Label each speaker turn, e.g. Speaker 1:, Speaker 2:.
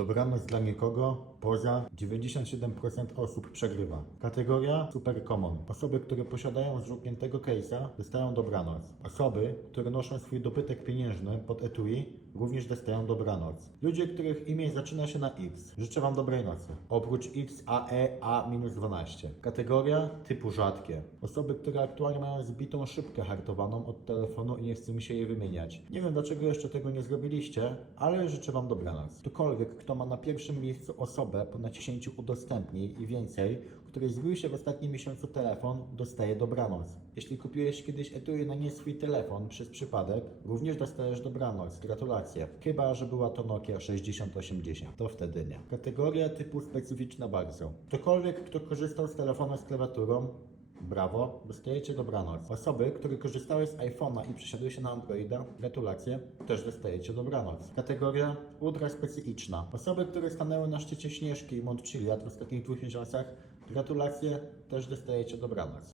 Speaker 1: Dobranoc dla nikogo, poza 97% osób przegrywa. Kategoria Super Common. Osoby, które posiadają zrzucniętego case'a, dostają dobranoc. Osoby, które noszą swój dobytek pieniężny pod etui, również dostają dobranoc. Ludzie, których imię zaczyna się na X. Życzę Wam dobrej nocy. Oprócz X, A, E, A-12. Kategoria typu rzadkie. Osoby, które aktualnie mają zbitą szybkę hartowaną od telefonu i nie chce mi się jej wymieniać. Nie wiem dlaczego jeszcze tego nie zrobiliście, ale życzę Wam dobranoc. Ktokolwiek, kto ma na pierwszym miejscu osobę po naciśnięciu udostępnij i więcej, której zbił się w ostatnim miesiącu telefon, dostaje dobranoc. Jeśli kupiłeś kiedyś etui na nie swój telefon przez przypadek, również dostajesz dobranoc. Gratulacje. Chyba, że była to Nokia 6080. To wtedy nie. Kategoria typu specyficzna bardzo. Ktokolwiek, kto korzystał z telefonu z klawiaturą, Brawo, dostajecie dobranoc. Osoby, które korzystały z iPhone'a i przesiadły się na Androida, gratulacje, też dostajecie dobranoc. Kategoria ultra specyficzna. Osoby, które stanęły na szczycie Śnieżki i Chiliad w ostatnich dwóch miesiącach, gratulacje, też dostajecie dobranoc.